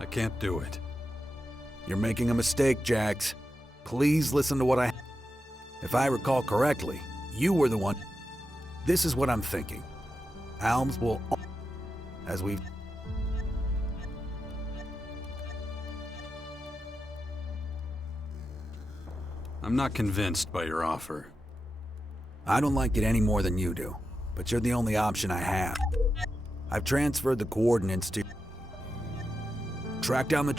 I can't do it. You're making a mistake, Jax. Please listen to what If I recall correctly, you were the one. This is what I'm thinking. Alms will... As we've... I'm not convinced by your offer. I don't like it any more than you do, but you're the only option I have. I've transferred the coordinates to... Track down the...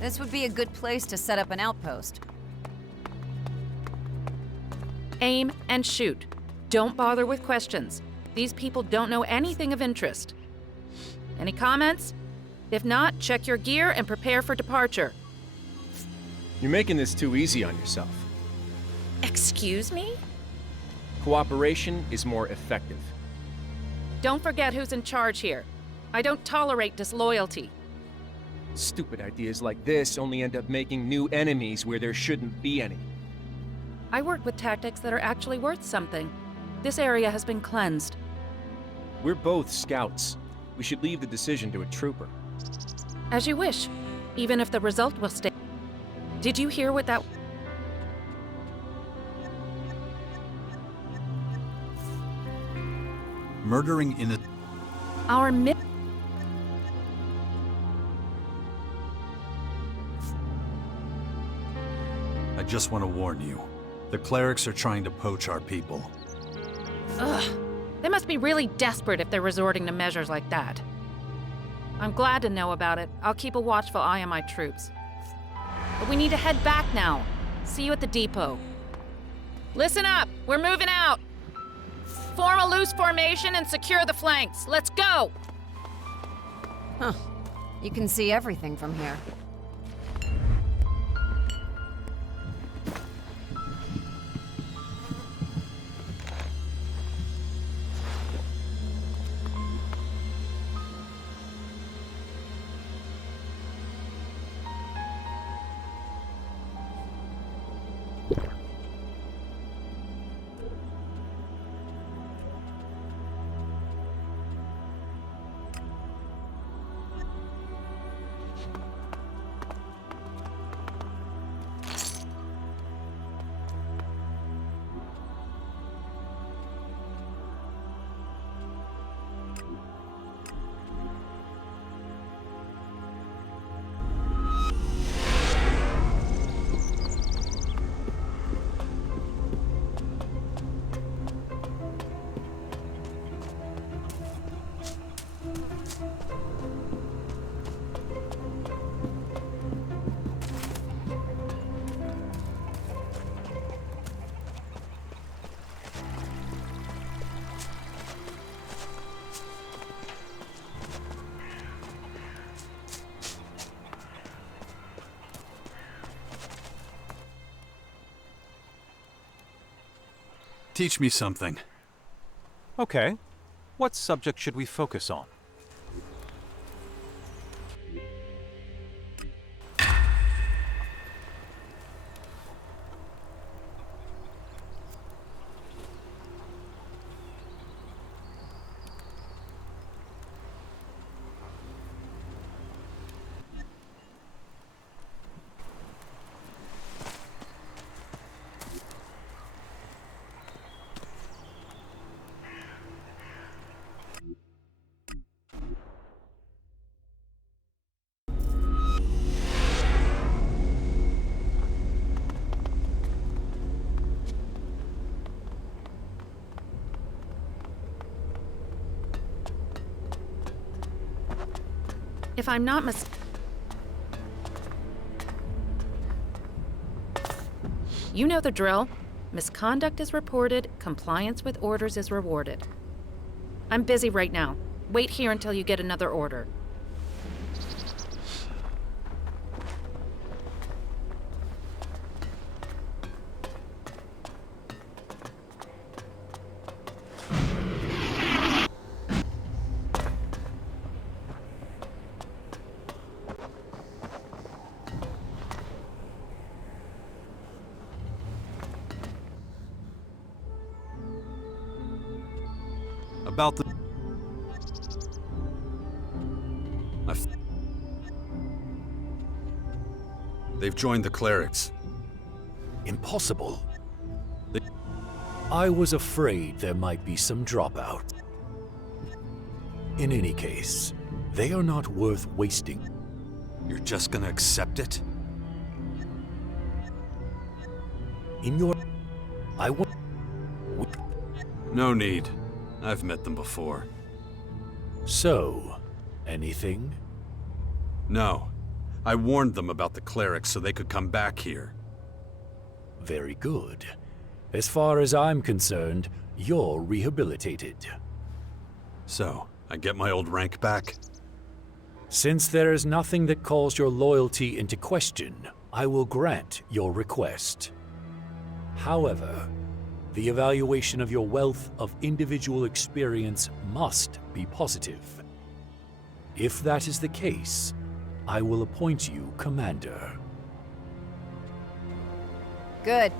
This would be a good place to set up an outpost. Aim and shoot. Don't bother with questions. These people don't know anything of interest. Any comments? If not, check your gear and prepare for departure. You're making this too easy on yourself. Excuse me? Cooperation is more effective. Don't forget who's in charge here. I don't tolerate disloyalty. Stupid ideas like this only end up making new enemies where there shouldn't be any. I work with tactics that are actually worth something. This area has been cleansed. We're both scouts. We should leave the decision to a trooper. As you wish, even if the result will stay. Did you hear what that... Murdering in a... Our mi... I just want to warn you. The clerics are trying to poach our people. Ugh. They must be really desperate if they're resorting to measures like that. I'm glad to know about it. I'll keep a watchful eye on my troops. But we need to head back now. See you at the depot. Listen up! We're moving out! Form a loose formation and secure the flanks. Let's go! Huh. You can see everything from here. Teach me something. Okay. What subject should we focus on? If I'm not You know the drill. Misconduct is reported, compliance with orders is rewarded. I'm busy right now. Wait here until you get another order. About the... They've joined the clerics. Impossible. I was afraid there might be some dropout. In any case, they are not worth wasting. You're just gonna accept it? In your... I want... No need. I've met them before. So, anything? No. I warned them about the clerics so they could come back here. Very good. As far as I'm concerned, you're rehabilitated. So, I get my old rank back? Since there is nothing that calls your loyalty into question, I will grant your request. However, the evaluation of your wealth of individual experience must be positive. If that is the case, I will appoint you commander. Good.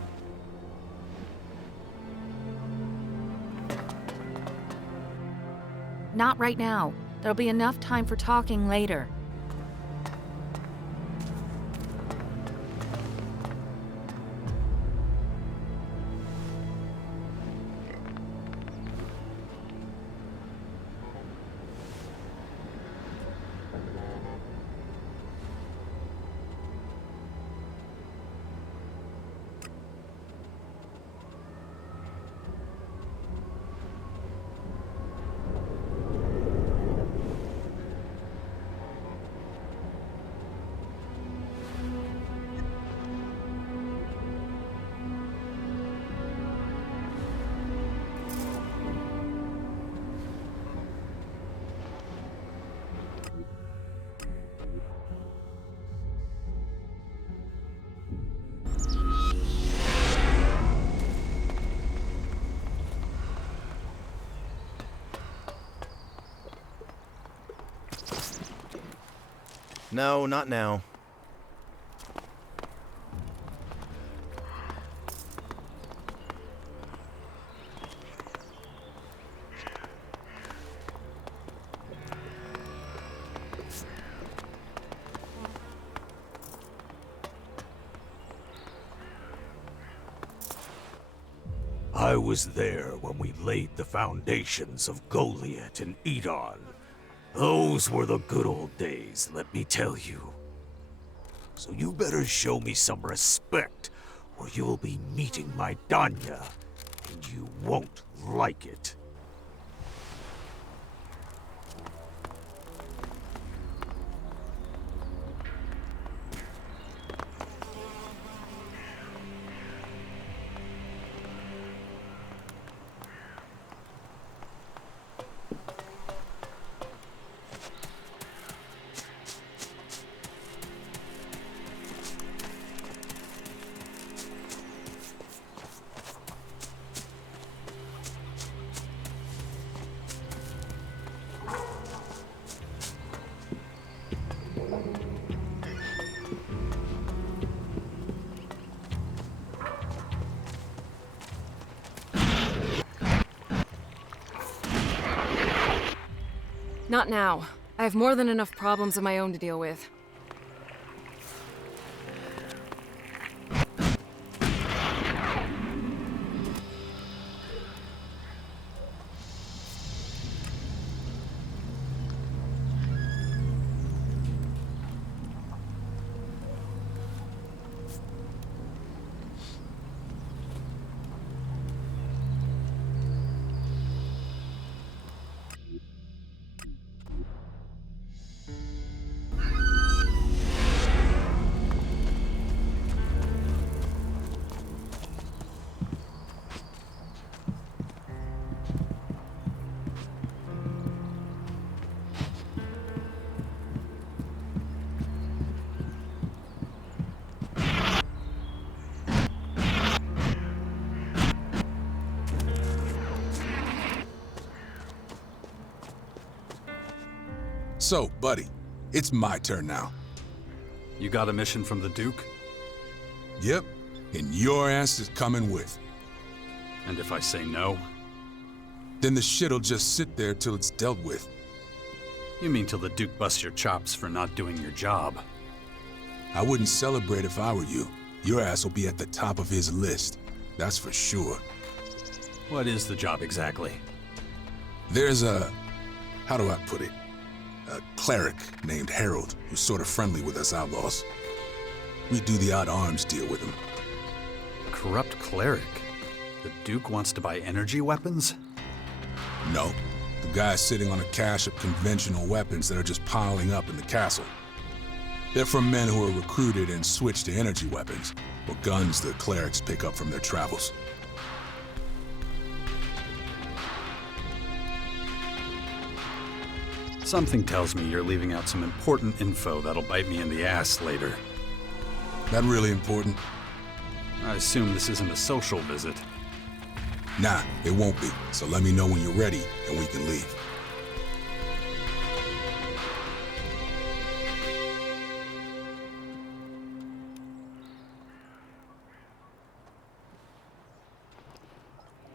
Not right now. There'll be enough time for talking later. No, not now. I was there when we laid the foundations of Goliath and Edon. Those were the good old days, let me tell you. So you better show me some respect, or you'll be meeting my Danya, and you won't like it. Not now. I have more than enough problems of my own to deal with. So, buddy, it's my turn now. You got a mission from the Duke? Yep, and your ass is coming with. And if I say no? Then the shit'll just sit there till it's dealt with. You mean till the Duke busts your chops for not doing your job? I wouldn't celebrate if I were you. Your ass will be at the top of his list, that's for sure. What is the job exactly? There's a... how do I put it? A cleric named Harold who's sort of friendly with us outlaws. We do the odd arms deal with him. A corrupt cleric? The Duke wants to buy energy weapons? No. The guy's sitting on a cache of conventional weapons that are just piling up in the castle. They're from men who are recruited and switched to energy weapons, or guns the clerics pick up from their travels. Something tells me you're leaving out some important info that'll bite me in the ass later. That really important? I assume this isn't a social visit. Nah, it won't be. So let me know when you're ready, and we can leave.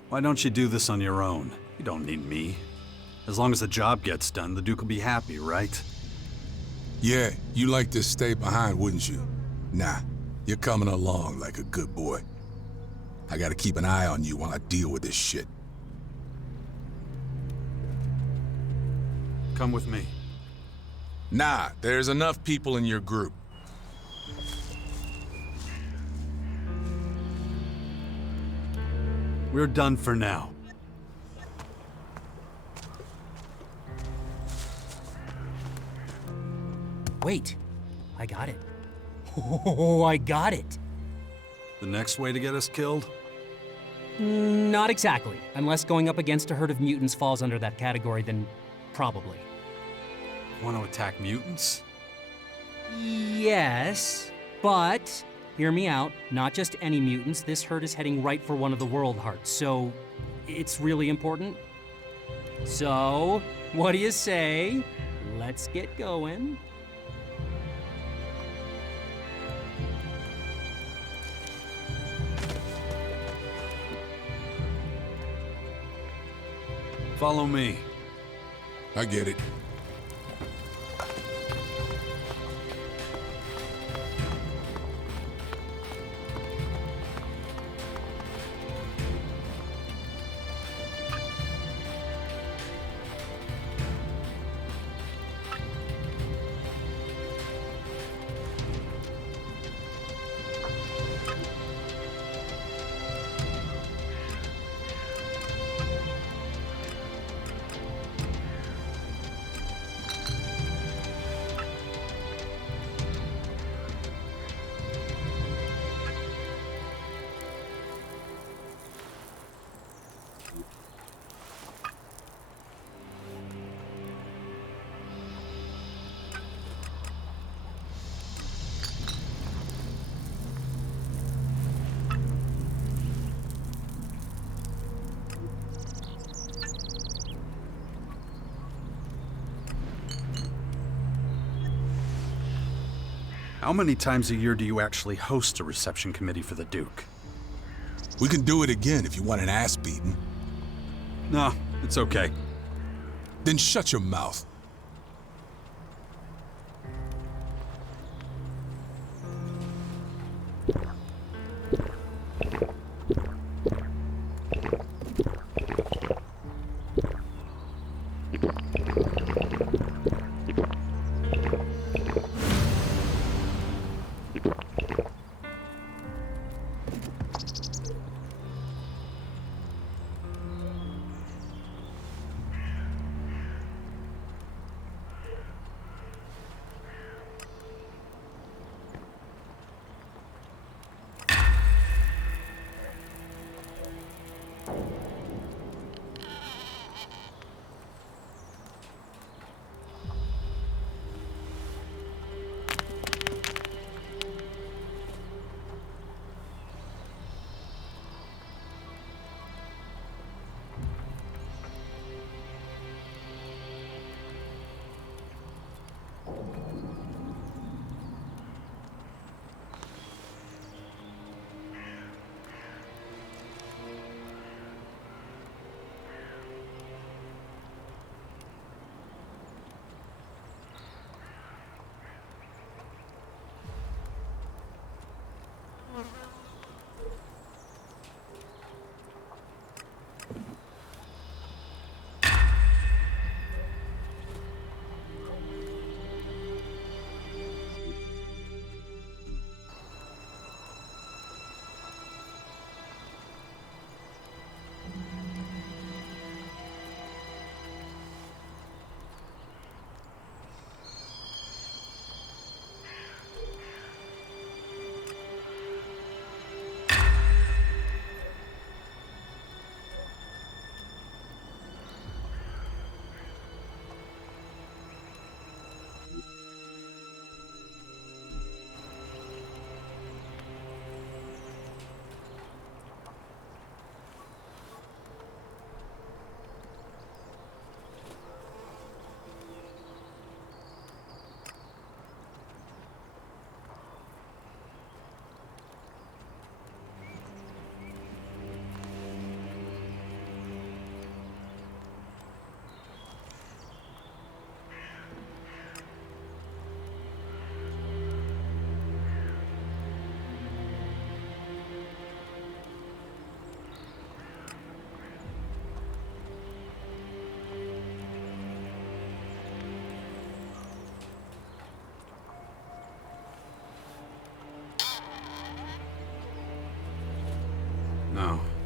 Why don't you do this on your own? You don't need me. As long as the job gets done, the Duke will be happy, right? Yeah, you'd like to stay behind, wouldn't you? Nah, you're coming along like a good boy. I gotta keep an eye on you while I deal with this shit. Come with me. Nah, there's enough people in your group. We're done for now. Wait, I got it. Oh, I got it. The next way to get us killed? Not exactly. Unless going up against a herd of mutants falls under that category, then probably. Want to attack mutants? Yes, but hear me out. Not just any mutants. This herd is heading right for one of the world hearts, so it's really important. So, what do you say? Let's get going. Follow me. I get it. How many times a year do you actually host a reception committee for the Duke? We can do it again if you want an ass beating. No, it's okay. Then shut your mouth.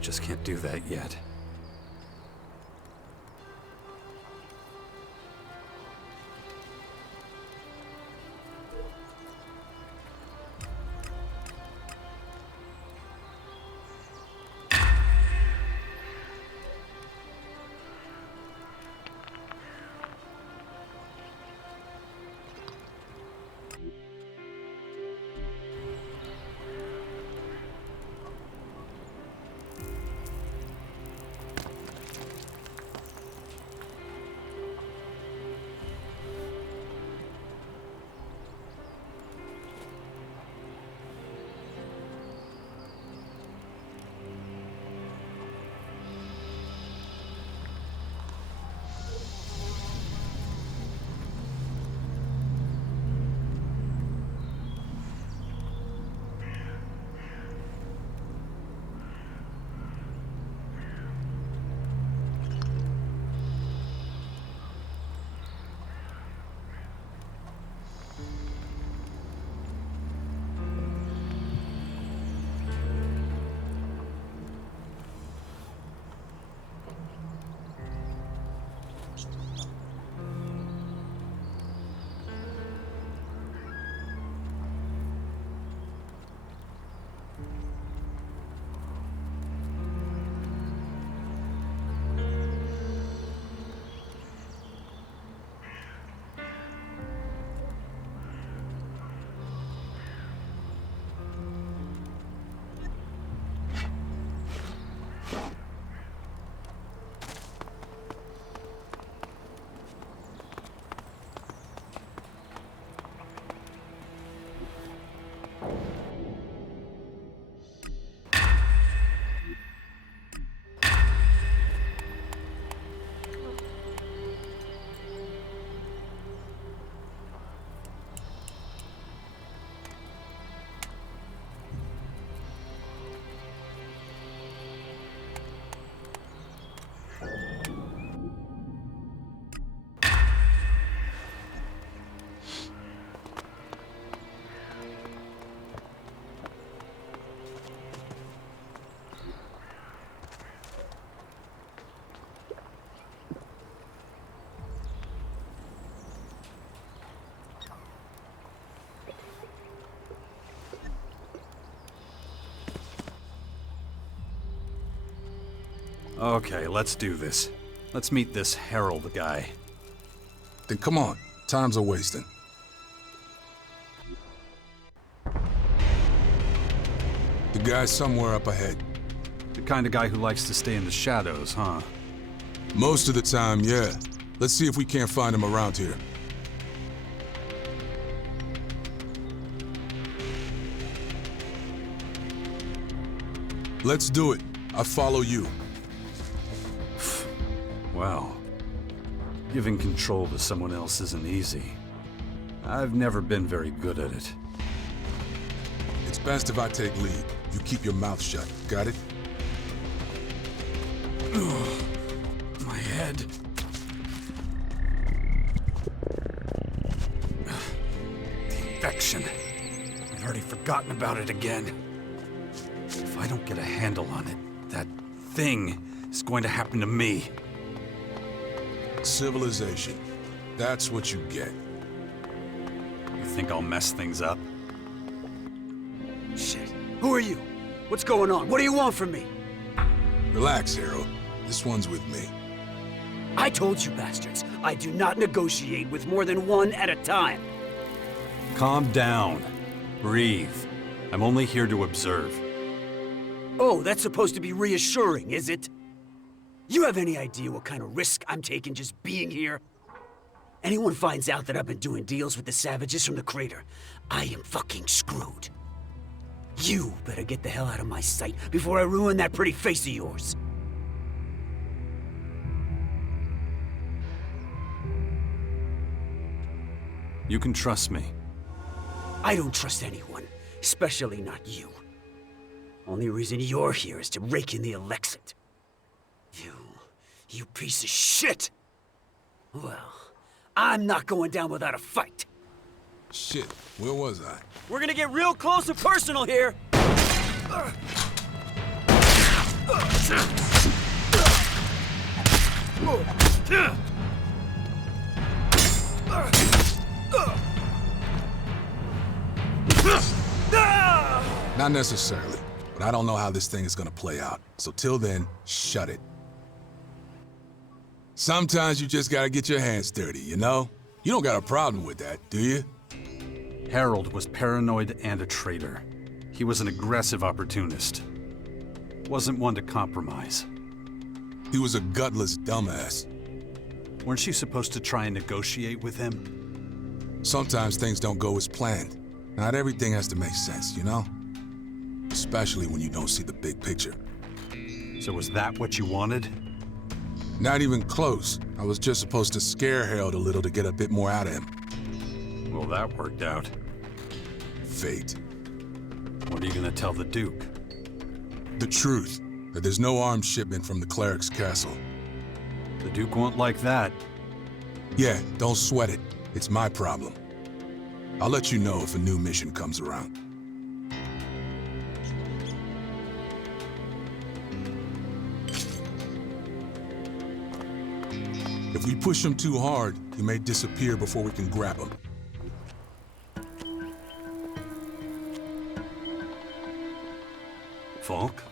Just can't do that yet. Okay, let's do this. Let's meet this Harold guy. Then come on. Time's a wasting. The guy's somewhere up ahead. The kind of guy who likes to stay in the shadows, huh? Most of the time, yeah. Let's see if we can't find him around here. Let's do it. I follow you. Wow. Giving control to someone else isn't easy. I've never been very good at it. It's best if I take lead. You keep your mouth shut. Got it? My head. The infection. I'd already forgotten about it again. If I don't get a handle on it, that thing is going to happen to me. Civilization. That's what you get. You think I'll mess things up? Shit. Who are you? What's going on? What do you want from me? Relax, Harold. This one's with me. I told you bastards, I do not negotiate with more than one at a time. Calm down. Breathe. I'm only here to observe. Oh, that's supposed to be reassuring, is it? You have any idea what kind of risk I'm taking just being here? Anyone finds out that I've been doing deals with the savages from the crater, I am fucking screwed. You better get the hell out of my sight before I ruin that pretty face of yours. You can trust me. I don't trust anyone, especially not you. Only reason you're here is to rake in the ELEX. You piece of shit! Well, I'm not going down without a fight. Shit, where was I? We're gonna get real close and personal here! Not necessarily, but I don't know how this thing is gonna play out. So till then, shut it. Sometimes you just gotta get your hands dirty, you know? You don't got a problem with that, do you? Harold was paranoid and a traitor. He was an aggressive opportunist. Wasn't one to compromise. He was a gutless dumbass. Weren't you supposed to try and negotiate with him? Sometimes things don't go as planned. Not everything has to make sense, you know? Especially when you don't see the big picture. So was that what you wanted? Not even close. I was just supposed to scare Harold a little to get a bit more out of him. Well, that worked out. Fate. What are you gonna tell the Duke? The truth. That there's no arms shipment from the cleric's castle. The Duke won't like that. Yeah, don't sweat it. It's my problem. I'll let you know if a new mission comes around. If we push him too hard, he may disappear before we can grab him. Falk?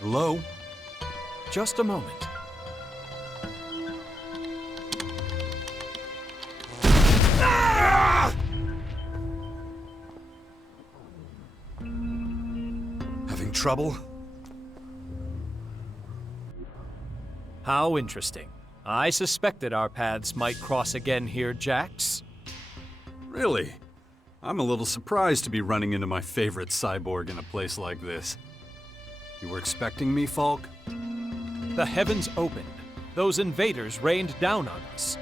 Hello? Just a moment. Having trouble? How interesting. I suspected our paths might cross again here, Jax. Really? I'm a little surprised to be running into my favorite cyborg in a place like this. You were expecting me, Falk? The heavens opened. Those invaders rained down on us.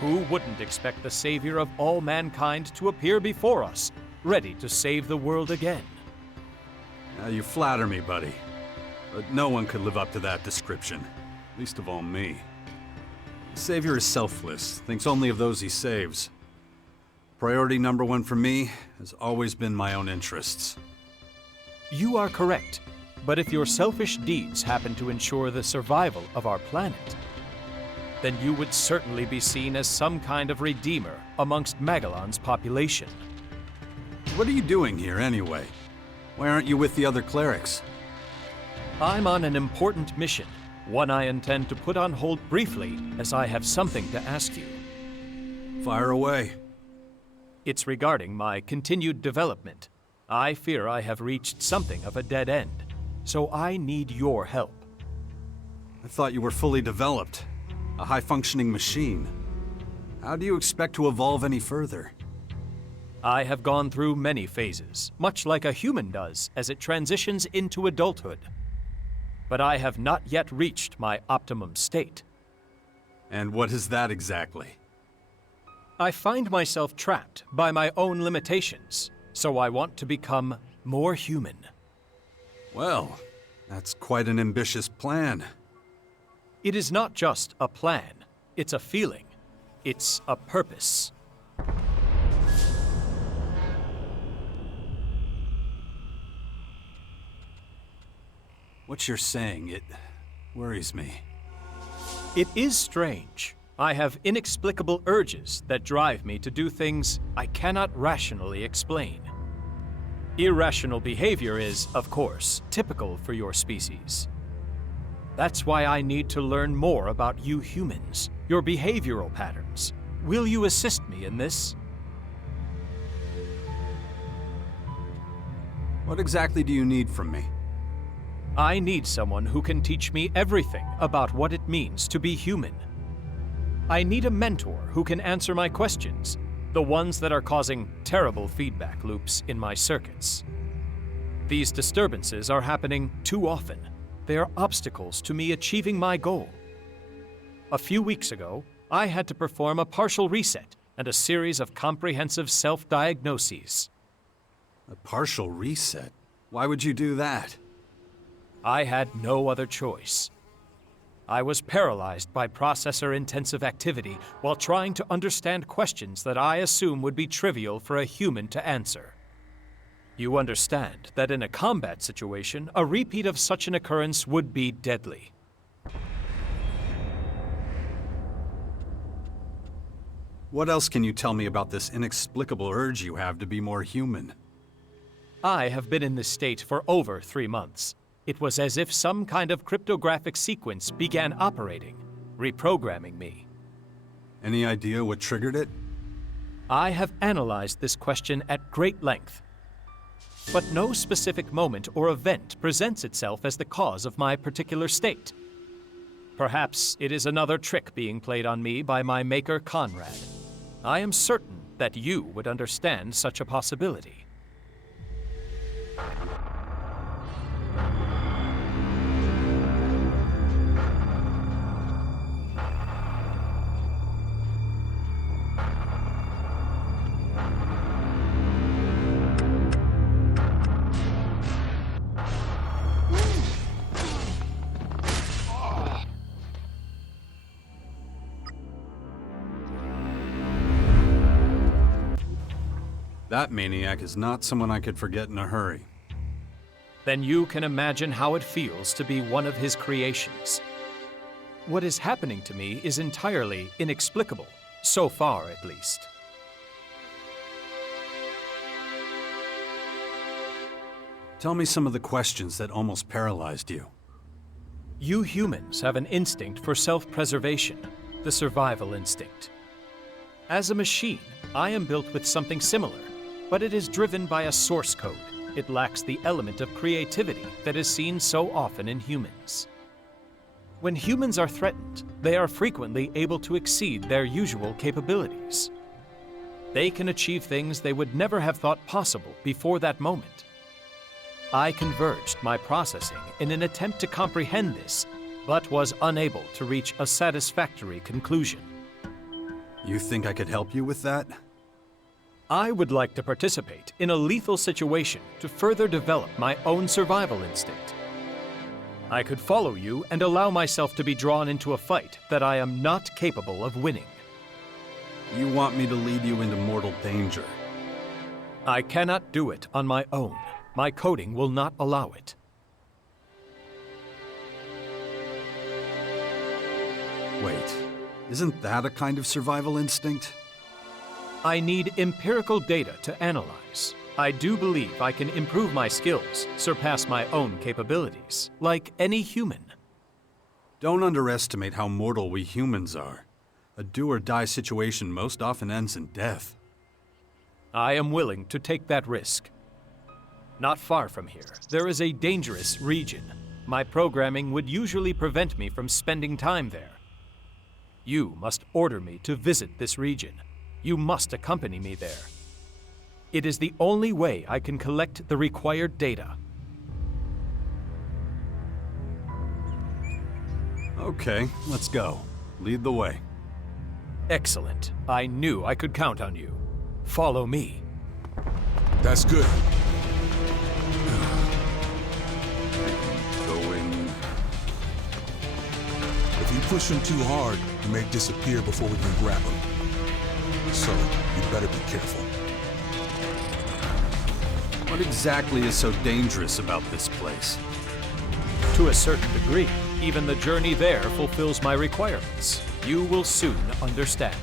Who wouldn't expect the savior of all mankind to appear before us, ready to save the world again? You flatter me, buddy. But no one could live up to that description. Least of all me. The savior is selfless, thinks only of those he saves. Priority number one for me has always been my own interests. You are correct. But if your selfish deeds happen to ensure the survival of our planet, then you would certainly be seen as some kind of redeemer amongst Magellan's population. What are you doing here, anyway? Why aren't you with the other clerics? I'm on an important mission, one I intend to put on hold briefly, as I have something to ask you. Fire away. It's regarding my continued development. I fear I have reached something of a dead end, so I need your help. I thought you were fully developed. A high-functioning machine. How do you expect to evolve any further? I have gone through many phases, much like a human does as it transitions into adulthood. But I have not yet reached my optimum state. And what is that exactly? I find myself trapped by my own limitations, so I want to become more human. Well, that's quite an ambitious plan. It is not just a plan, it's a feeling. It's a purpose. What you're saying, it worries me. It is strange. I have inexplicable urges that drive me to do things I cannot rationally explain. Irrational behavior is, of course, typical for your species. That's why I need to learn more about you humans, your behavioral patterns. Will you assist me in this? What exactly do you need from me? I need someone who can teach me everything about what it means to be human. I need a mentor who can answer my questions, the ones that are causing terrible feedback loops in my circuits. These disturbances are happening too often. They are obstacles to me achieving my goal. A few weeks ago, I had to perform a partial reset and a series of comprehensive self-diagnoses. A partial reset? Why would you do that? I had no other choice. I was paralyzed by processor-intensive activity while trying to understand questions that I assume would be trivial for a human to answer. You understand that in a combat situation, a repeat of such an occurrence would be deadly. What else can you tell me about this inexplicable urge you have to be more human? I have been in this state for over 3 months. It was as if some kind of cryptographic sequence began operating, reprogramming me. Any idea what triggered it? I have analyzed this question at great length, but no specific moment or event presents itself as the cause of my particular state. Perhaps it is another trick being played on me by my maker Conrad. I am certain that you would understand such a possibility. That maniac is not someone I could forget in a hurry. Then you can imagine how it feels to be one of his creations. What is happening to me is entirely inexplicable, so far at least. Tell me some of the questions that almost paralyzed you. You humans have an instinct for self-preservation, the survival instinct. As a machine, I am built with something similar, but it is driven by a source code. It lacks the element of creativity that is seen so often in humans. When humans are threatened, they are frequently able to exceed their usual capabilities. They can achieve things they would never have thought possible before that moment. I converged my processing in an attempt to comprehend this, but was unable to reach a satisfactory conclusion. You think I could help you with that? I would like to participate in a lethal situation to further develop my own survival instinct. I could follow you and allow myself to be drawn into a fight that I am not capable of winning. You want me to lead you into mortal danger? I cannot do it on my own. My coding will not allow it. Wait, isn't that a kind of survival instinct? I need empirical data to analyze. I do believe I can improve my skills, surpass my own capabilities, like any human. Don't underestimate how mortal we humans are. A do-or-die situation most often ends in death. I am willing to take that risk. Not far from here, there is a dangerous region. My programming would usually prevent me from spending time there. You must order me to visit this region. You must accompany me there. It is the only way I can collect the required data. Okay, let's go. Lead the way. Excellent. I knew I could count on you. Follow me. That's good. Going. If you push him too hard, he may disappear before we can grab him. So, you better be careful. What exactly is so dangerous about this place? To a certain degree, even the journey there fulfills my requirements. You will soon understand.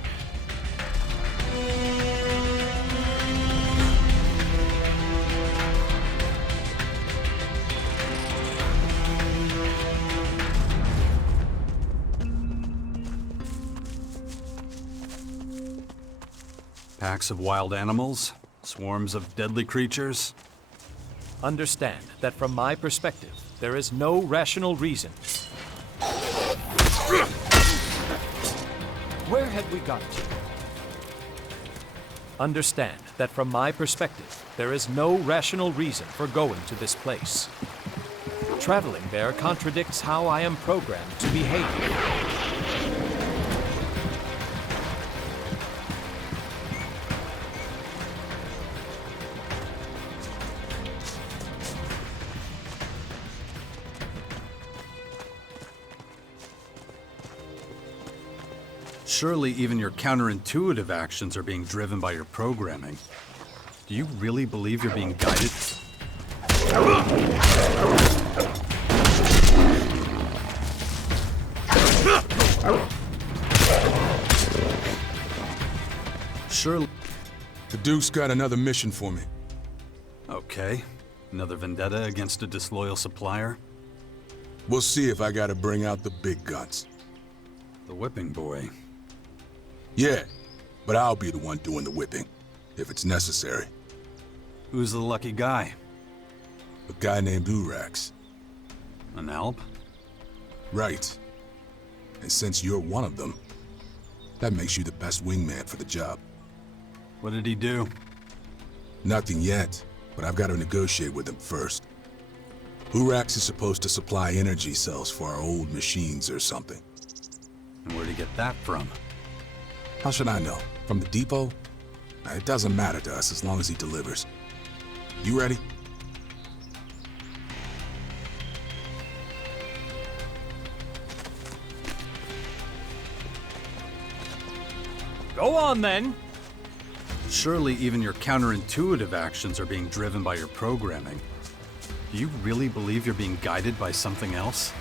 Packs of wild animals? Swarms of deadly creatures? Understand that from my perspective, there is no rational reason. Where had we gotten to? Understand that from my perspective, there is no rational reason for going to this place. Traveling there contradicts how I am programmed to behave. Surely even your counterintuitive actions are being driven by your programming. Do you really believe you're being guided? Surely... The Duke's got another mission for me. Okay. Another vendetta against a disloyal supplier? We'll see if I gotta bring out the big guns. The whipping boy. Yeah, but I'll be the one doing the whipping, if it's necessary. Who's the lucky guy? A guy named Urax. An Alp? Right. And since you're one of them, that makes you the best wingman for the job. What did he do? Nothing yet, but I've got to negotiate with him first. Urax is supposed to supply energy cells for our old machines or something. And where'd he get that from? How should I know? From the depot? It doesn't matter to us as long as he delivers. You ready? Go on, then. Surely even your counterintuitive actions are being driven by your programming. Do you really believe you're being guided by something else?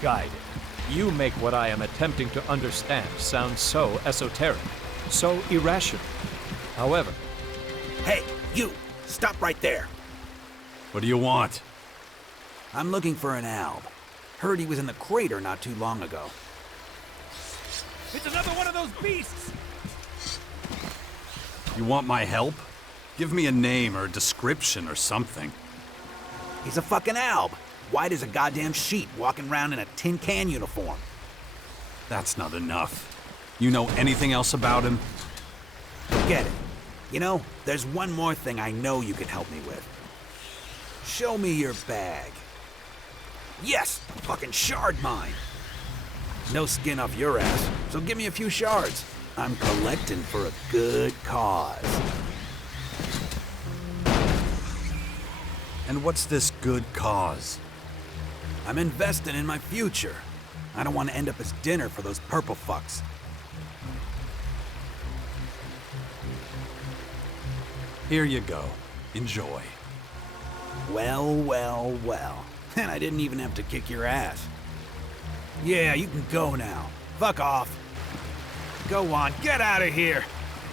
Guided. You make what I am attempting to understand sound so esoteric, so irrational. However... Hey, you! Stop right there! What do you want? I'm looking for an Alb. Heard he was in the crater not too long ago. It's another one of those beasts! You want my help? Give me a name or a description or something. He's a fucking Alb. White as a goddamn sheet, walking around in a tin can uniform. That's not enough. You know anything else about him? Forget it. You know, there's one more thing I know you can help me with. Show me your bag. Yes! Fucking shard mine! No skin off your ass, so give me a few shards. I'm collecting for a good cause. And what's this good cause? I'm investing in my future. I don't want to end up as dinner for those purple fucks. Here you go. Enjoy. Well, well, well. And I didn't even have to kick your ass. Yeah, you can go now. Fuck off. Go on, get out of here.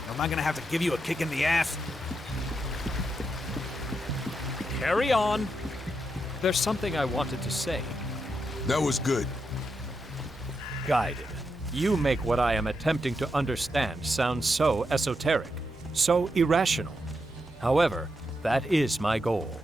Or am I gonna have to give you a kick in the ass? Carry on. There's something I wanted to say. That was good. Guided. You make what I am attempting to understand sound so esoteric, so irrational. However, that is my goal.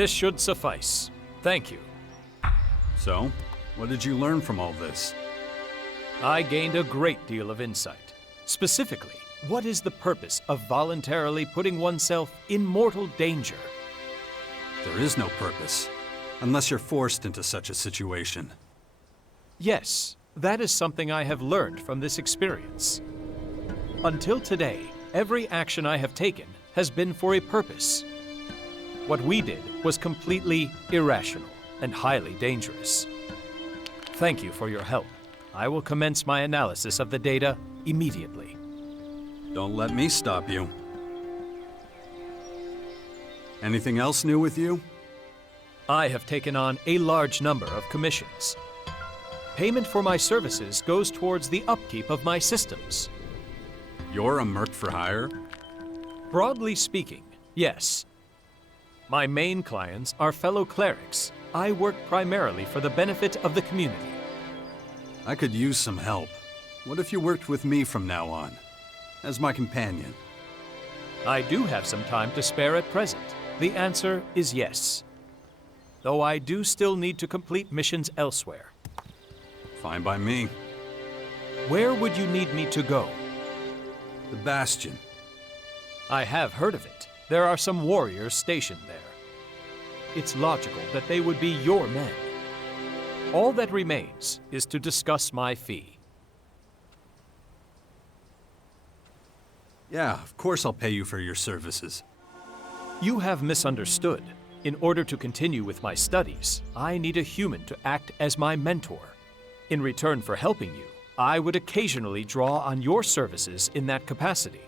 This should suffice. Thank you. So, what did you learn from all this? I gained a great deal of insight. Specifically, what is the purpose of voluntarily putting oneself in mortal danger? There is no purpose, unless you're forced into such a situation. Yes, that is something I have learned from this experience. Until today, every action I have taken has been for a purpose. What we did was completely irrational and highly dangerous. Thank you for your help. I will commence my analysis of the data immediately. Don't let me stop you. Anything else new with you? I have taken on a large number of commissions. payment for my services goes towards the upkeep of my systems. You're a merc for hire? Broadly speaking, yes. My main clients are fellow clerics. I work primarily for the benefit of the community. I could use some help. What if you worked with me from now on? As my companion? I do have some time to spare at present. The answer is yes. Though I do still need to complete missions elsewhere. Fine by me. Where would you need me to go? The Bastion. I have heard of it. There are some warriors stationed there. It's logical that they would be your men. All that remains is to discuss my fee. Yeah, of course I'll pay you for your services. You have misunderstood. In order to continue with my studies, I need a human to act as my mentor. In return for helping you, I would occasionally draw on your services in that capacity.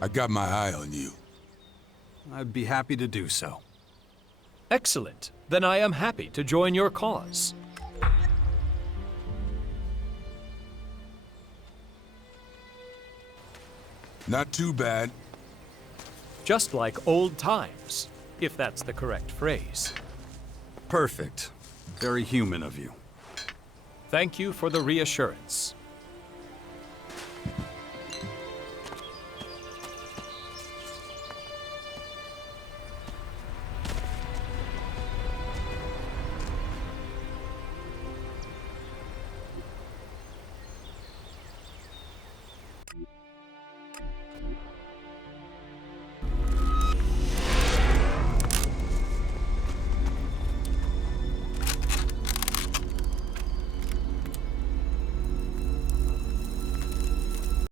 I got my eye on you. I'd be happy to do so. Excellent. Then I am happy to join your cause. Not too bad. Just like old times, if that's the correct phrase. Perfect. Very human of you. Thank you for the reassurance.